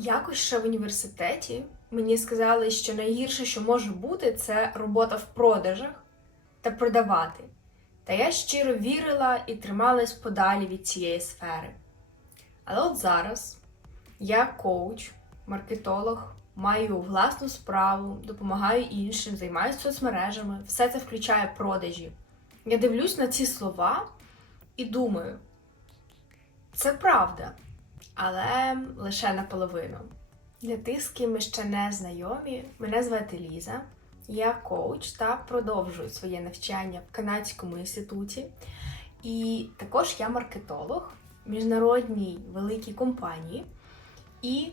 Якось ще в університеті мені сказали, що найгірше, що може бути, це робота в продажах та продавати. Та я щиро вірила і трималась подалі від цієї сфери. Але от зараз я коуч, маркетолог, маю власну справу, допомагаю іншим, займаюся соцмережами, все це включає продажі. Я дивлюсь на ці слова і думаю, це правда, але лише наполовину. Для тих, з ким ми ще не знайомі, мене звати Ліза. Я коуч та продовжую своє навчання в канадському інституті. І також я маркетолог в міжнародній великій компанії. І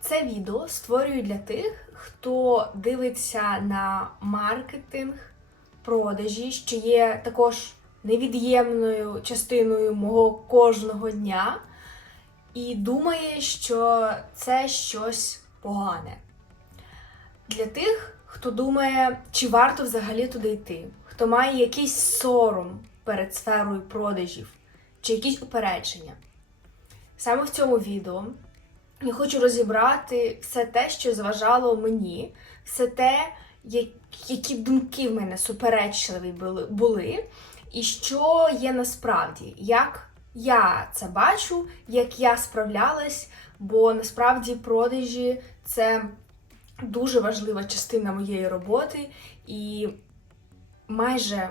це відео створюю для тих, хто дивиться на маркетинг, продажі, що є також невід'ємною частиною мого кожного дня, і думає, що це щось погане. Для тих, хто думає, чи варто взагалі туди йти, хто має якийсь сором перед сферою продажів, чи якісь упередження. Саме в цьому відео я хочу розібрати все те, що зважало мені, все те, які думки в мене суперечливі були- і що є насправді, як я це бачу, як я справлялась, бо насправді продажі це дуже важлива частина моєї роботи, і майже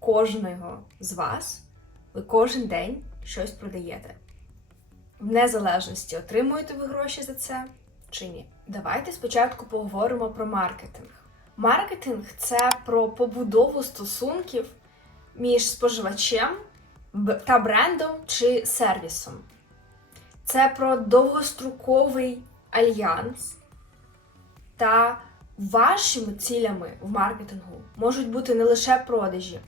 кожного з вас ви кожен день щось продаєте. В незалежності, отримуєте ви гроші за це чи ні. Давайте спочатку поговоримо про маркетинг. Маркетинг це про побудову стосунків між споживачем та брендом чи сервісом. Це про довгостроковий альянс. Та вашими цілями в маркетингу можуть бути не лише продажі,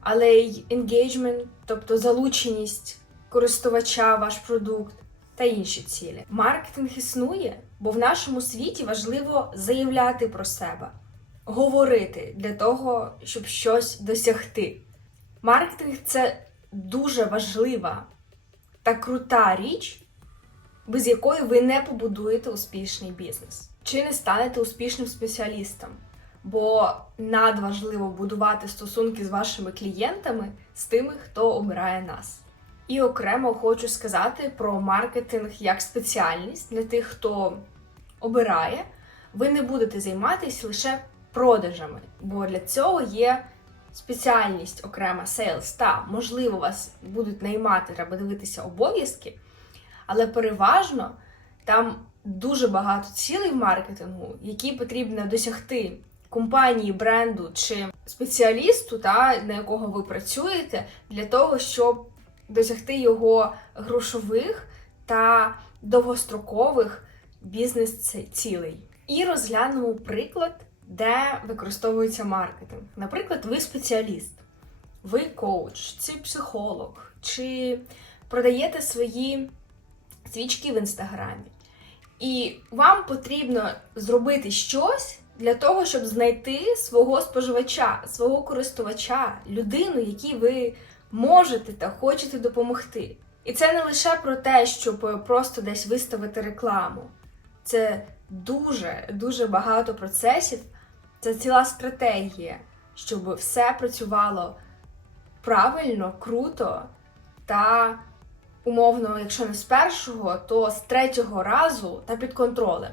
але й engagement, тобто залученість користувача, ваш продукт та інші цілі. Маркетинг існує, бо в нашому світі важливо заявляти про себе, говорити для того, щоб щось досягти. Маркетинг це дуже важлива та крута річ, без якої ви не побудуєте успішний бізнес чи не станете успішним спеціалістом. Бо надважливо будувати стосунки з вашими клієнтами з тими, хто обирає нас. І окремо хочу сказати про маркетинг як спеціальність для тих, хто обирає. Ви не будете займатися лише продажами, бо для цього є спеціальність окрема sales. Та можливо вас будуть наймати, треба дивитися обов'язки, але переважно там дуже багато цілей в маркетингу, які потрібно досягти компанії, бренду чи спеціалісту, та, на якого ви працюєте, для того, щоб досягти його грошових та довгострокових бізнес-цілей. І розглянемо приклад, де використовується маркетинг. Наприклад, ви спеціаліст, ви коуч, чи психолог, чи продаєте свої свічки в інстаграмі. І вам потрібно зробити щось для того, щоб знайти свого споживача, свого користувача, людину, якій ви можете та хочете допомогти. І це не лише про те, щоб просто десь виставити рекламу. Це дуже дуже багато процесів, це ціла стратегія, щоб все працювало правильно, круто та умовно, якщо не з першого, то з третього разу та під контролем.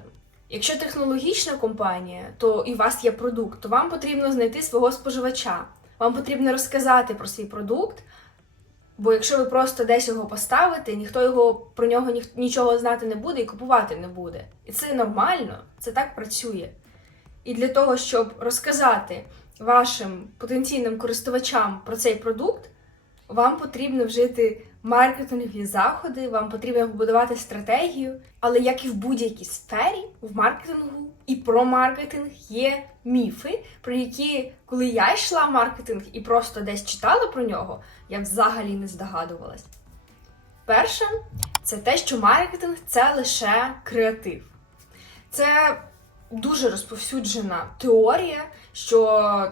Якщо технологічна компанія, то і у вас є продукт, то вам потрібно знайти свого споживача. Вам потрібно розказати про свій продукт, бо якщо ви просто десь його поставите, ніхто його про нього нічого знати не буде і купувати не буде. І це нормально, це так працює. І для того, щоб розказати вашим потенційним користувачам про цей продукт, вам потрібно вжити маркетингові заходи, вам потрібно побудувати стратегію. Але як і в будь-якій сфері, в маркетингу і про маркетинг є міфи, про які, коли я йшла в маркетинг і просто десь читала про нього, я взагалі не здогадувалась. Перше, це те, що маркетинг це лише креатив. Це дуже розповсюджена теорія, що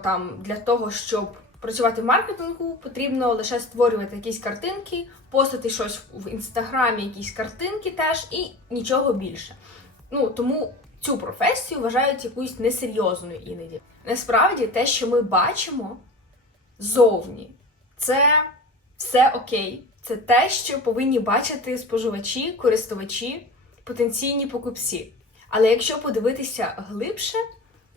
там для того, щоб працювати в маркетингу, потрібно лише створювати якісь картинки, постити щось в інстаграмі, якісь картинки теж, і нічого більше. Ну тому цю професію вважають якусь несерйозною іноді. Насправді, те, що ми бачимо зовні, це все окей. Це те, що повинні бачити споживачі, користувачі, потенційні покупці. Але якщо подивитися глибше,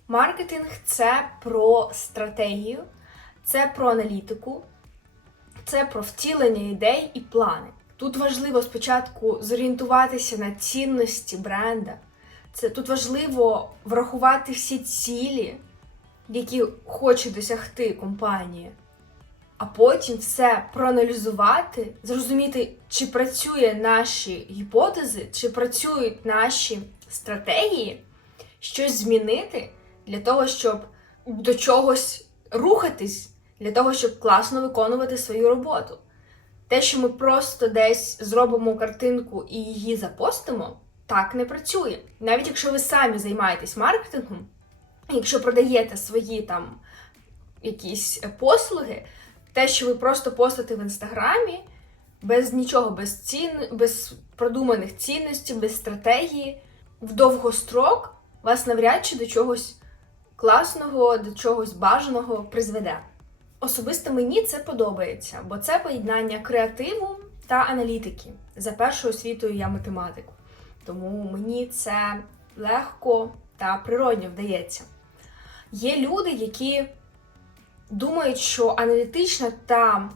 маркетинг це про стратегію, це про аналітику, це про втілення ідей і плани. Тут важливо спочатку зорієнтуватися на цінності бренда. Це тут важливо врахувати всі цілі, які хоче досягти компанія, а потім все проаналізувати, зрозуміти, чи працює наші гіпотези, чи працюють наші стратегії, щось змінити для того, щоб до чогось рухатись, для того, щоб класно виконувати свою роботу. Те, що ми просто десь зробимо картинку і її запостимо, так не працює. Навіть якщо ви самі займаєтесь маркетингом, якщо продаєте свої там якісь послуги, те, що ви просто постите в інстаграмі, без нічого, без цін, без продуманих цінностей, без стратегії, в довгострок вас навряд чи до чогось класного, до чогось бажаного призведе. Особисто мені це подобається, бо це поєднання креативу та аналітики. За першою освітою я математик, тому мені це легко та природньо вдається. Є люди, які думають, що аналітична та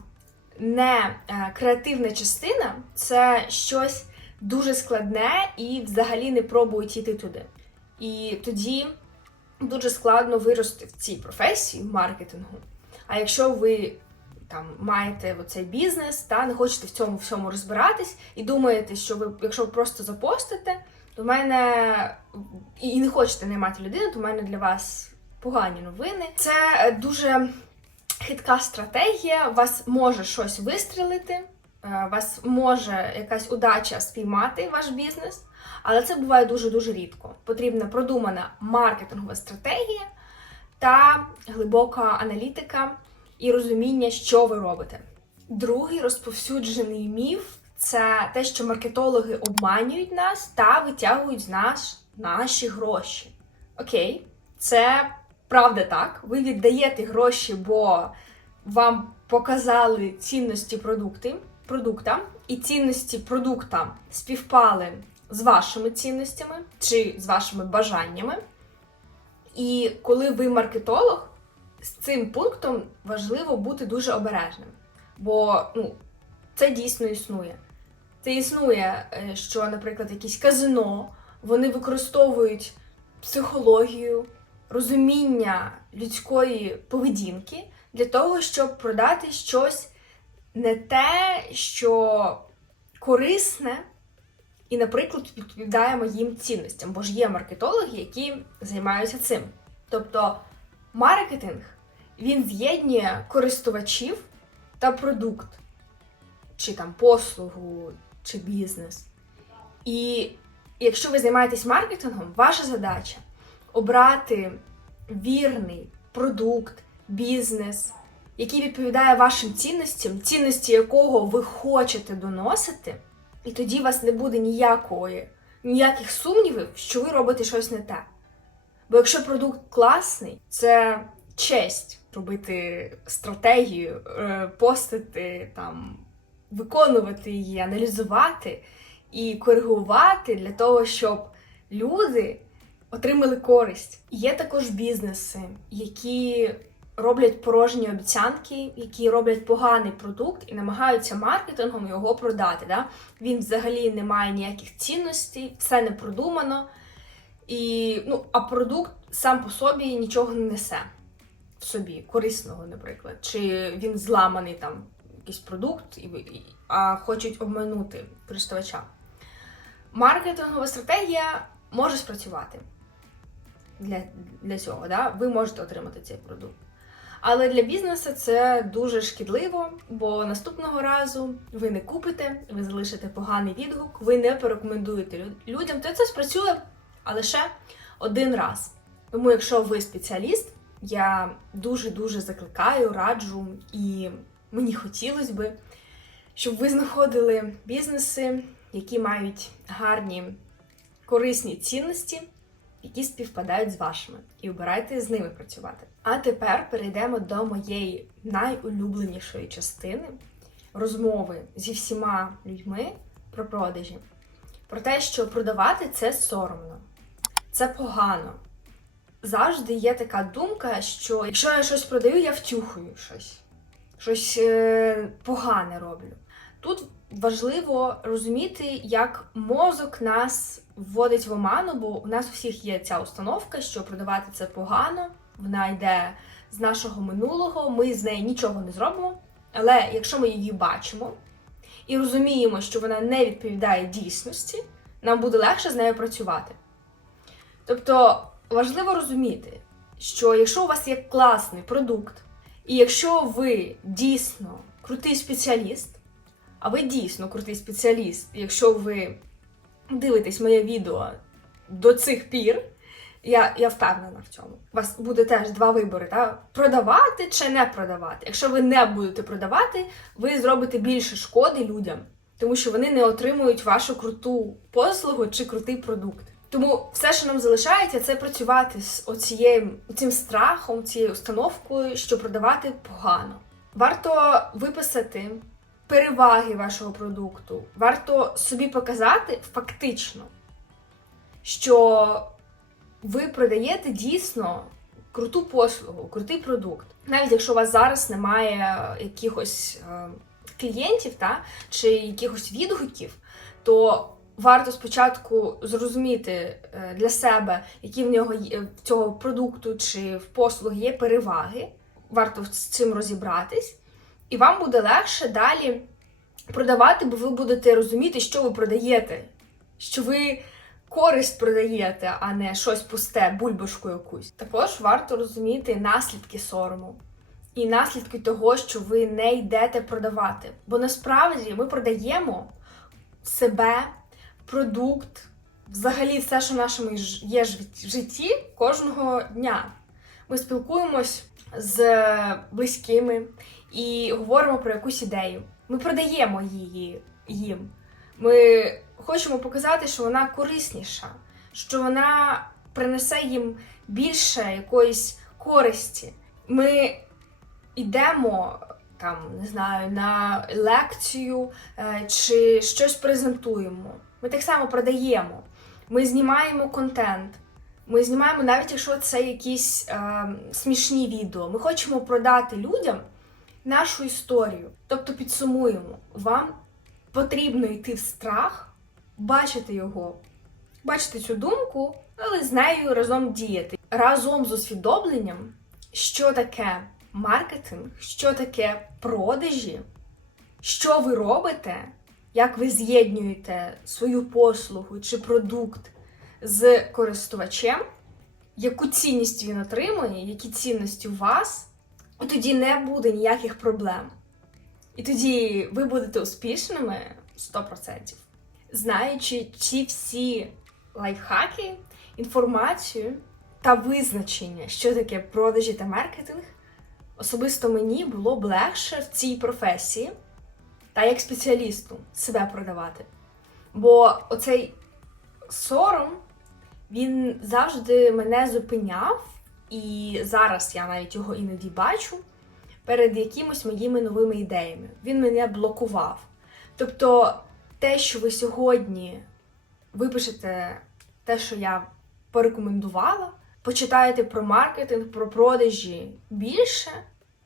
не е, креативна частина це щось дуже складне і взагалі не пробують йти туди. І тоді дуже складно вирости в цій професії в маркетингу. А якщо ви там маєте оцей бізнес та не хочете в цьому всьому розбиратись і думаєте, що ви, якщо ви просто запостите, то в мене і не хочете наймати людину, то в мене для вас погані новини. Це дуже хитка стратегія. Вас може щось вистрілити, вас може якась удача спіймати ваш бізнес, але це буває дуже-дуже рідко. Потрібна продумана маркетингова стратегія та глибока аналітика і розуміння, що ви робите. Другий розповсюджений міф це те, що маркетологи обманюють нас та витягують з нас наші гроші. Окей, це правда так. Ви віддаєте гроші, бо вам показали цінності продукти, продукта, і цінності продукта співпали з вашими цінностями чи з вашими бажаннями. І коли ви маркетолог, з цим пунктом важливо бути дуже обережним. Бо ну, це дійсно існує. Це існує, е, що, наприклад, якісь казино вони використовують психологію, розуміння людської поведінки для того, щоб продати щось не те, що корисне, і, наприклад, відповідає моїм цінностям, бо ж є маркетологи, які займаються цим. Тобто маркетинг він з'єднує користувачів та продукт, чи там послугу, чи бізнес. І якщо ви займаєтесь маркетингом, ваша задача обрати вірний продукт, бізнес, який відповідає вашим цінностям, цінності якого ви хочете доносити, і тоді у вас не буде ніякої, ніяких сумнівів, що ви робите щось не те. Бо якщо продукт класний, це честь робити стратегію, е, постити там, виконувати її, аналізувати і коригувати для того, щоб люди отримали користь. Є також бізнеси, які роблять порожні обіцянки, які роблять поганий продукт і намагаються маркетингом його продати. Да? Він взагалі не має ніяких цінностей, все не продумано. І, ну, А продукт сам по собі нічого не несе в собі, корисного, наприклад. Чи він зламаний там якийсь продукт, а хочуть обманути користувача. Маркетингова стратегія може спрацювати для для цього. Да? Ви можете отримати цей продукт. Але для бізнесу це дуже шкідливо, бо наступного разу ви не купите, ви залишите поганий відгук, ви не порекомендуєте людям, то це спрацює а лише один раз. Тому, якщо ви спеціаліст, я дуже-дуже закликаю, раджу, і мені хотілося би, щоб ви знаходили бізнеси, які мають гарні корисні цінності, які співпадають з вашими, і обирайте з ними працювати. А тепер перейдемо до моєї найулюбленішої частини розмови зі всіма людьми про продажі. Про те, що продавати це соромно, це погано. Завжди є така думка, що якщо я щось продаю, я втюхую щось, щось е, погане роблю. Тут важливо розуміти, як мозок нас вводить в оману, бо у нас у всіх є ця установка, що продавати це погано, вона йде з нашого минулого, ми з нею нічого не зробимо. Але якщо ми її бачимо і розуміємо, що вона не відповідає дійсності, нам буде легше з нею працювати. Тобто важливо розуміти, що якщо у вас є класний продукт, і якщо ви дійсно крутий спеціаліст, а ви дійсно крутий спеціаліст, якщо ви дивитесь моє відео до цих пір, я, я впевнена в цьому. У вас буде теж два вибори: та? продавати чи не продавати. Якщо ви не будете продавати, ви зробите більше шкоди людям, тому що вони не отримують вашу круту послугу чи крутий продукт. Тому все, що нам залишається, це працювати з оцією, цим страхом, цією установкою, що продавати погано. Варто виписати переваги вашого продукту, варто собі показати фактично, що ви продаєте дійсно круту послугу, крутий продукт. Навіть якщо у вас зараз немає якихось е, клієнтів та, чи якихось відгуків, то варто спочатку зрозуміти е, для себе, які в нього є в цього продукту чи в послуги є переваги. Варто з цим розібратись, і вам буде легше далі продавати, бо ви будете розуміти, що ви продаєте, що ви користь продаєте, а не щось пусте, бульбашку якусь. Також варто розуміти наслідки сорому і наслідки того, що ви не йдете продавати. Бо насправді ми продаємо себе, продукт, взагалі все, що в нашому є в житті кожного дня. Ми спілкуємось з близькими і говоримо про якусь ідею. Ми продаємо її їм. Ми хочемо показати, що вона корисніша, що вона принесе їм більше якоїсь користі. Ми йдемо там, не знаю, на лекцію е, чи щось презентуємо. Ми так само продаємо. Ми знімаємо контент. Ми знімаємо, навіть якщо це якісь е, смішні відео. Ми хочемо продати людям нашу історію. Тобто підсумуємо, вам потрібно йти в страх, бачити його, бачити цю думку, але з нею разом діяти. Разом з усвідомленням, що таке маркетинг, що таке продажі, що ви робите, як ви з'єднуєте свою послугу чи продукт з користувачем, яку цінність він отримує, які цінності у вас, тоді не буде ніяких проблем. І тоді ви будете успішними 100%. Знаючи ці всі лайфхаки, інформацію та визначення, що таке продажі та маркетинг, особисто мені було б легше в цій професії та як спеціалісту себе продавати. Бо оцей сором, він завжди мене зупиняв, і зараз я навіть його іноді бачу перед якимось моїми новими ідеями. Він мене блокував. Тобто, те, що ви сьогодні випишете те, що я порекомендувала, почитаєте про маркетинг, про продажі більше,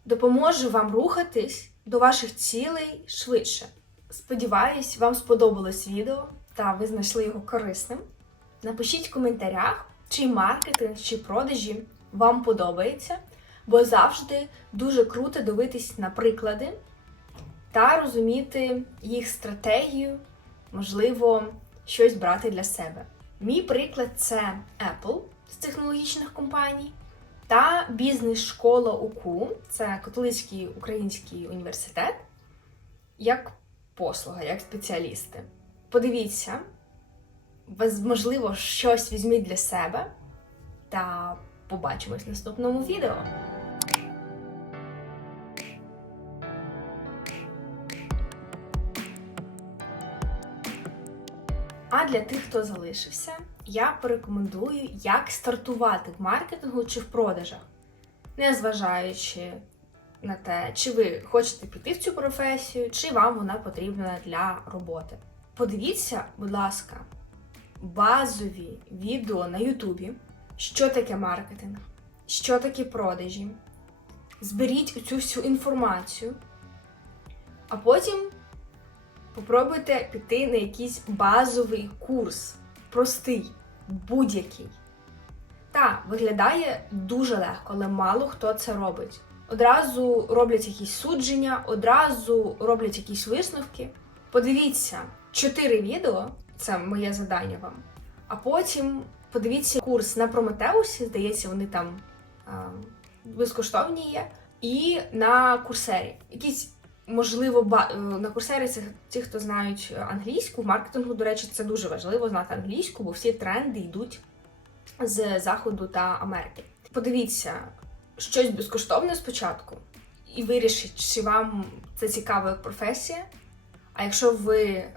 допоможе вам рухатись до ваших цілей швидше. Сподіваюсь, вам сподобалось відео та ви знайшли його корисним. Напишіть в коментарях, чи маркетинг, чи продажі вам подобається, бо завжди дуже круто дивитись на приклади та розуміти їх стратегію, можливо, щось брати для себе. Мій приклад це Apple з технологічних компаній та бізнес-школа УКУ, це католицький український університет, як послуга, як спеціалісти. Подивіться, можливо, щось візьміть для себе та побачимось в наступному відео. А для тих, хто залишився, я порекомендую, як стартувати в маркетингу чи в продажах, незважаючи на те, чи ви хочете піти в цю професію, чи вам вона потрібна для роботи. Подивіться, будь ласка, базові відео на Ютубі, що таке маркетинг, що таке продажі. Зберіть цю всю інформацію, а потім попробуйте піти на якийсь базовий курс, простий, будь-який. Та, виглядає дуже легко, але мало хто це робить. Одразу роблять якісь судження, одразу роблять якісь висновки. Подивіться чотири відео, це моє завдання вам. А потім подивіться курс на Прометеусі, здається, вони там а, безкоштовні є, і на курсері. Якісь можливо, ба- е, на курсері це ті, хто знають англійську. В маркетингу, до речі, це дуже важливо знати англійську, бо всі тренди йдуть з Заходу та Америки. Подивіться щось безкоштовне спочатку і вирішіть, чи вам це цікава професія. А якщо ви е,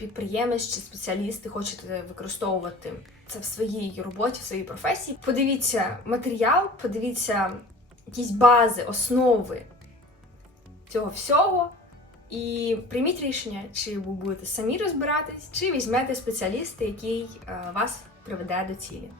підприємець чи спеціаліст хочете використовувати це в своїй роботі, в своїй професії, подивіться матеріал, подивіться якісь бази, основи цього всього. І прийміть рішення, чи ви будете самі розбиратись, чи візьмете спеціаліста, який е, вас приведе до цілі.